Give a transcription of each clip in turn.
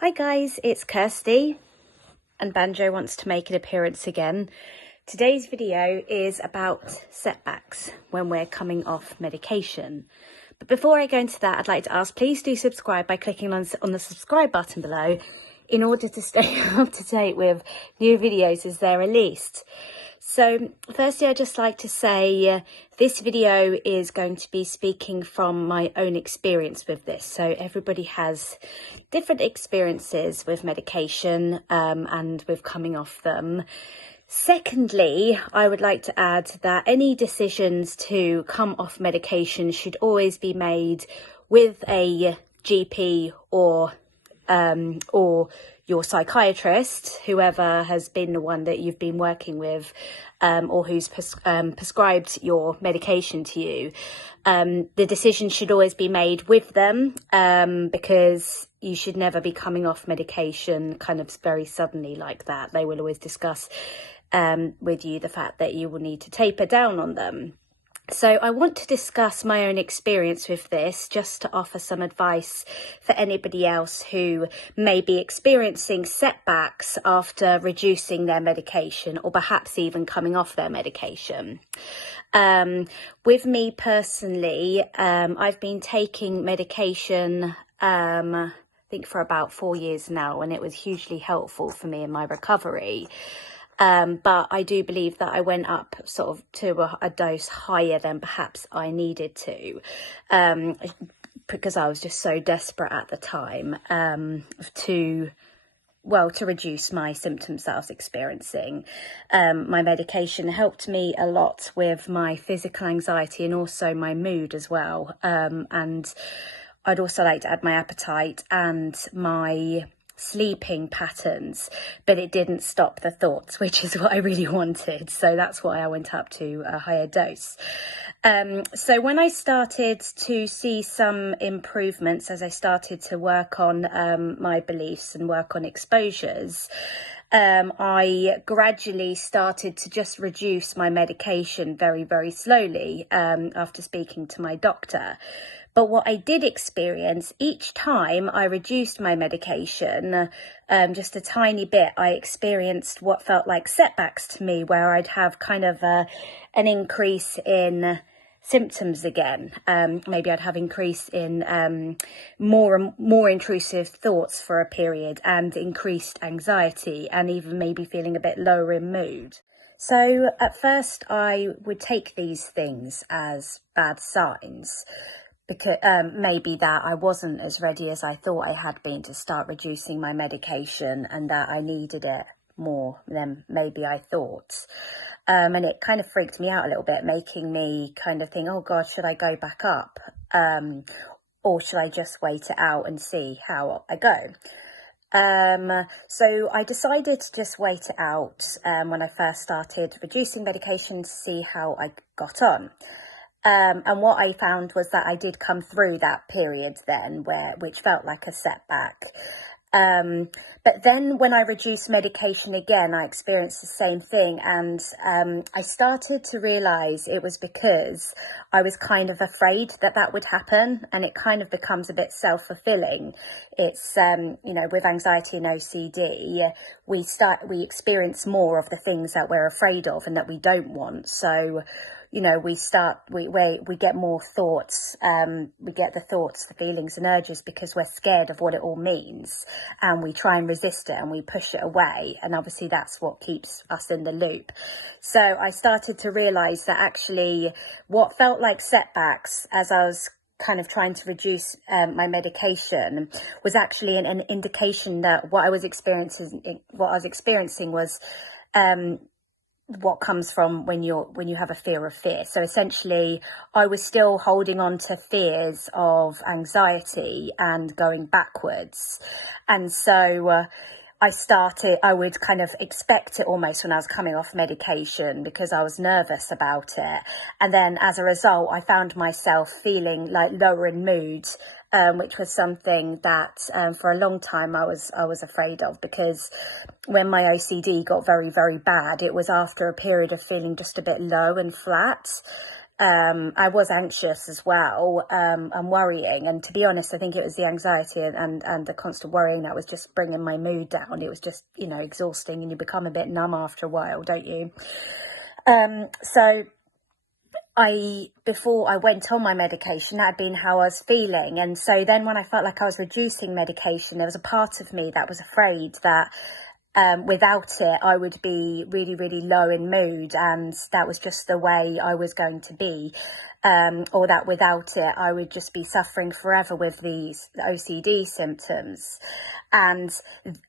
Hi guys, it's Kirsty and Banjo wants to make an appearance again. Today's video is about setbacks when we're coming off medication. But before I go into that, I'd like to ask, please do subscribe by clicking on the subscribe button below in order to stay up to date with new videos as they're released. So firstly, I'd just like to say this video is going to be speaking from my own experience with this. So everybody has different experiences with medication and with coming off them. Secondly, I would like to add that any decisions to come off medication should always be made with a GP or your psychiatrist, whoever has been the one that you've been working with, or who's prescribed your medication to you. The decision should always be made with them, because you should never be coming off medication kind of very suddenly like that. They will always discuss with you the fact that you will need to taper down on them. So I want to discuss my own experience with this, just to offer some advice for anybody else who may be experiencing setbacks after reducing their medication or perhaps even coming off their medication. With me personally, I've been taking medication I think for about 4 years now, and it was hugely helpful for me in my recovery. But I do believe that I went up sort of to a dose higher than perhaps I needed to, because I was just so desperate at the time to reduce my symptoms that I was experiencing. My medication helped me a lot with my physical anxiety and also my mood as well. And I'd also like to add my appetite and my sleeping patterns, but it didn't stop the thoughts, which is what I really wanted. So that's why I went up to a higher dose. So when I started to see some improvements as I started to work on my beliefs and work on exposures, I gradually started to just reduce my medication very, very slowly after speaking to my doctor. But what I did experience each time I reduced my medication, just a tiny bit, I experienced what felt like setbacks to me, where I'd have kind of an increase in symptoms again. Maybe I'd have increase in more intrusive thoughts for a period, and increased anxiety, and even maybe feeling a bit lower in mood. So at first I would take these things as bad signs, because maybe that I wasn't as ready as I thought I had been to start reducing my medication, and that I needed it more than maybe I thought. And it kind of freaked me out a little bit, making me kind of think, oh God, should I go back up? Or should I just wait it out and see how I go? So I decided to just wait it out when I first started reducing medication, to see how I got on. And what I found was that I did come through that period then, which felt like a setback. But then when I reduced medication again, I experienced the same thing. And I started to realise it was because I was kind of afraid that that would happen. And it kind of becomes a bit self-fulfilling. It's, with anxiety and OCD, we experience more of the things that we're afraid of and that we don't want. So we get more thoughts, we get the thoughts, the feelings and urges, because we're scared of what it all means, and we try and resist it and we push it away, and obviously that's what keeps us in the loop. So I started to realise that actually what felt like setbacks as I was kind of trying to reduce my medication was actually an indication that what I was experiencing was what comes from when you have a fear of fear. So essentially I was still holding on to fears of anxiety and going backwards. And so I would kind of expect it almost when I was coming off medication, because I was nervous about it. And then as a result, I found myself feeling like lower in mood, which was something that for a long time I was afraid of, because when my OCD got very, very bad, it was after a period of feeling just a bit low and flat. I was anxious as well, and worrying. And to be honest, I think it was the anxiety and the constant worrying that was just bringing my mood down. It was just, exhausting, and you become a bit numb after a while, don't you? So before I went on my medication, that had been how I was feeling. And so then when I felt like I was reducing medication, there was a part of me that was afraid that without it, I would be really, really low in mood, and that was just the way I was going to be. Or that without it, I would just be suffering forever with these OCD symptoms. And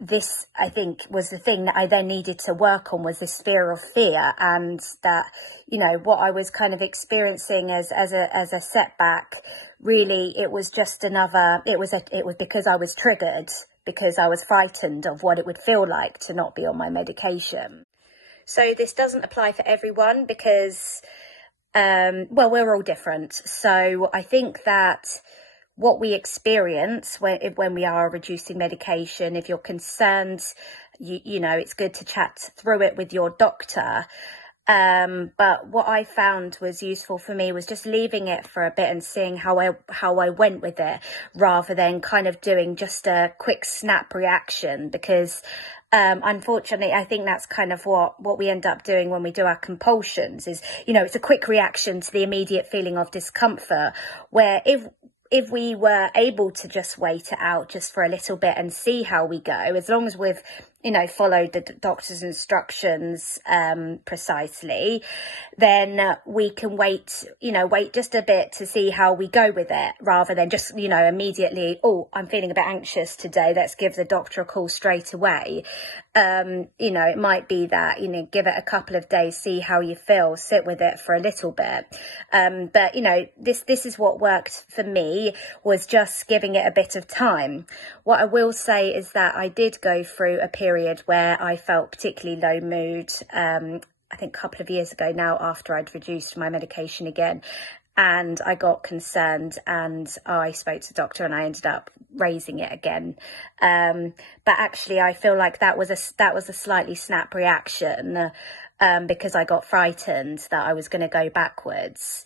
this, I think, was the thing that I then needed to work on, was this fear of fear, and that, what I was kind of experiencing as a setback, really, it was just another, it was because I was triggered, because I was frightened of what it would feel like to not be on my medication. So this doesn't apply for everyone, because we're all different. So I think that what we experience when we are reducing medication, if you're concerned, it's good to chat through it with your doctor. But what I found was useful for me was just leaving it for a bit and seeing how I went with it, rather than kind of doing just a quick snap reaction, because unfortunately, I think that's kind of what we end up doing when we do our compulsions is, it's a quick reaction to the immediate feeling of discomfort, where if we were able to just wait it out just for a little bit and see how we go, as long as we've, followed the doctor's instructions precisely, then we can wait just a bit to see how we go with it, rather than just, immediately, oh, I'm feeling a bit anxious today, let's give the doctor a call straight away. It might be that, give it a couple of days, see how you feel, sit with it for a little bit. But, this is what worked for me, was just giving it a bit of time. What I will say is that I did go through a period where I felt particularly low mood, I think a couple of years ago now, after I'd reduced my medication again. And I got concerned, and I spoke to the doctor, and I ended up raising it again. But actually, I feel like that was a slightly snap reaction, because I got frightened that I was going to go backwards.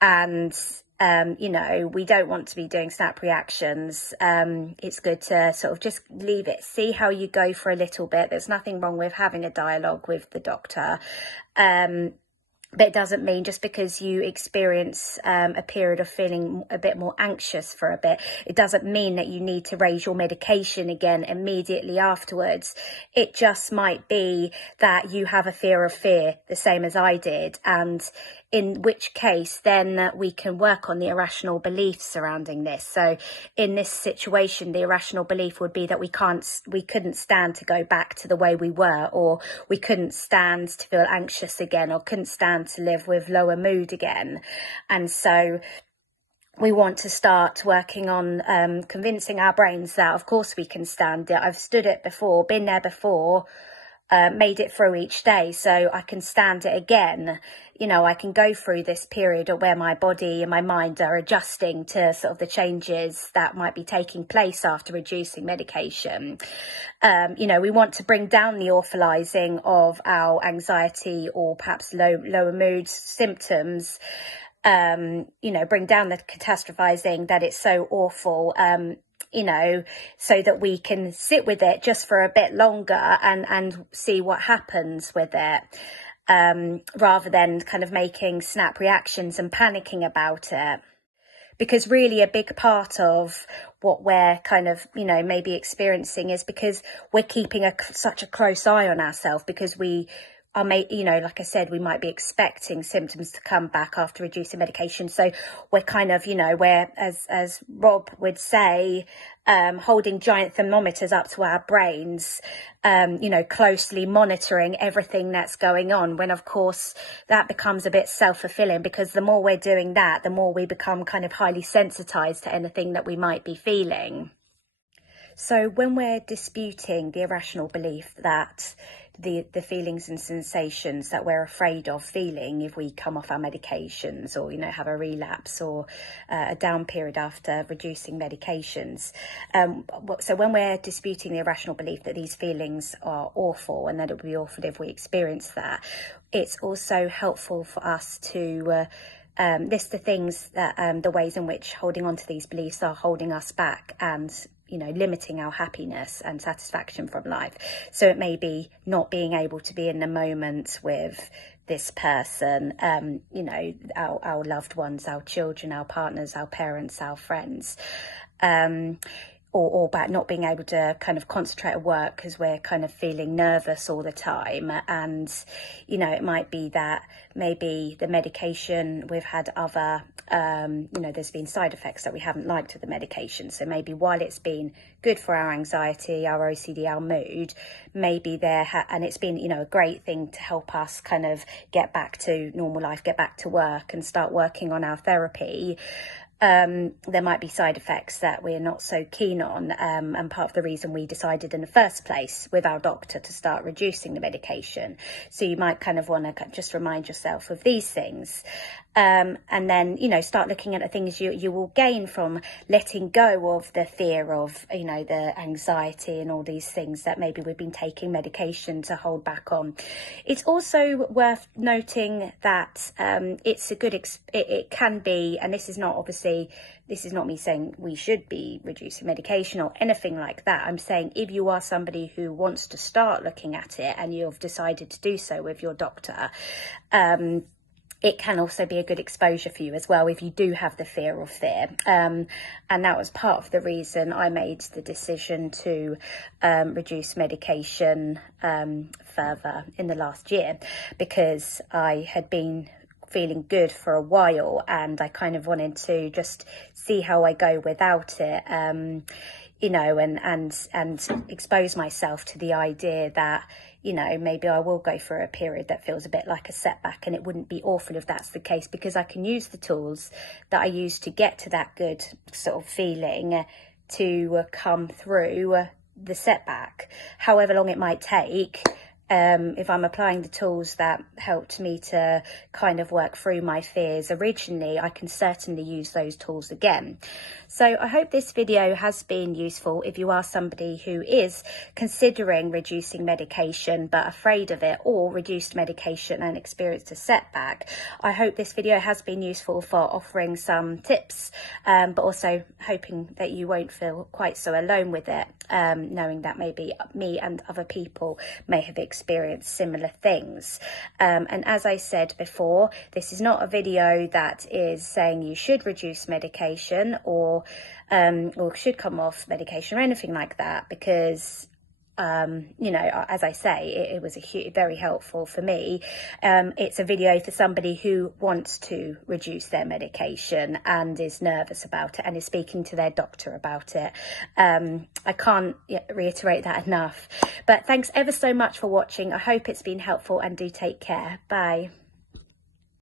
And we don't want to be doing snap reactions. It's good to sort of just leave it, see how you go for a little bit. There's nothing wrong with having a dialogue with the doctor. But it doesn't mean just because you experience a period of feeling a bit more anxious for a bit, it doesn't mean that you need to raise your medication again immediately afterwards. It just might be that you have a fear of fear, the same as I did, and in which case then we can work on the irrational beliefs surrounding this. So in this situation, the irrational belief would be that we couldn't stand to go back to the way we were, or we couldn't stand to feel anxious again, or couldn't stand to live with lower mood again. And so we want to start working on convincing our brains that of course we can stand it. I've stood it before, been there before, made it through each day, so I can stand it again. I can go through this period where my body and my mind are adjusting to sort of the changes that might be taking place after reducing medication. We want to bring down the awfulizing of our anxiety or perhaps lower mood symptoms. Bring down the catastrophizing that it's so awful, so that we can sit with it just for a bit longer and see what happens with it, rather than kind of making snap reactions and panicking about it. Because really a big part of what we're kind of, maybe experiencing is because we're keeping such a close eye on ourselves, because we are, like I said, we might be expecting symptoms to come back after reducing medication. So we're kind of, we're, as Rob would say, holding giant thermometers up to our brains, closely monitoring everything that's going on, when of course that becomes a bit self-fulfilling, because the more we're doing that, the more we become kind of highly sensitized to anything that we might be feeling. So when we're disputing the irrational belief that the feelings and sensations that we're afraid of feeling if we come off our medications, or have a relapse or a down period after reducing medications, so when we're disputing the irrational belief that these feelings are awful and that it would be awful if we experience that, it's also helpful for us to list the things that the ways in which holding on to these beliefs are holding us back and, you know, limiting our happiness and satisfaction from life. So it may be not being able to be in the moment with this person, you know, our loved ones, our children, our partners, our parents, our friends, or about not being able to kind of concentrate at work because we're kind of feeling nervous all the time. And, you know, it might be that maybe the medication, we've had other, you know, there's been side effects that we haven't liked with the medication. So maybe while it's been good for our anxiety, our OCD, our mood, maybe and it's been, you know, a great thing to help us kind of get back to normal life, get back to work and start working on our therapy. There might be side effects that we're not so keen on, and part of the reason we decided in the first place with our doctor to start reducing the medication. So you might kind of want to just remind yourself of these things. And then, you know, start looking at the things you will gain from letting go of the fear of, you know, the anxiety and all these things that maybe we've been taking medication to hold back on. It's also worth noting that it's a good, it can be, and this is not obviously, this is not me saying we should be reducing medication or anything like that. I'm saying if you are somebody who wants to start looking at it and you've decided to do so with your doctor, it can also be a good exposure for you as well if you do have the fear of fear. And that was part of the reason I made the decision to reduce medication further in the last year, because I had been feeling good for a while and I kind of wanted to just see how I go without it, you know, and expose myself to the idea that, you know, maybe I will go for a period that feels a bit like a setback, and it wouldn't be awful if that's the case, because I can use the tools that I use to get to that good sort of feeling to come through the setback, however long it might take. If I'm applying the tools that helped me to kind of work through my fears originally, I can certainly use those tools again. So I hope this video has been useful if you are somebody who is considering reducing medication but afraid of it, or reduced medication and experienced a setback. I hope this video has been useful for offering some tips, but also hoping that you won't feel quite so alone with it, knowing that maybe me and other people may have experienced similar things. And as I said before, this is not a video that is saying you should reduce medication or should come off medication or anything like that, because you know, as I say, it was very helpful for me. It's a video for somebody who wants to reduce their medication and is nervous about it and is speaking to their doctor about it. I can't reiterate that enough. But thanks ever so much for watching. I hope it's been helpful, and do take care. Bye.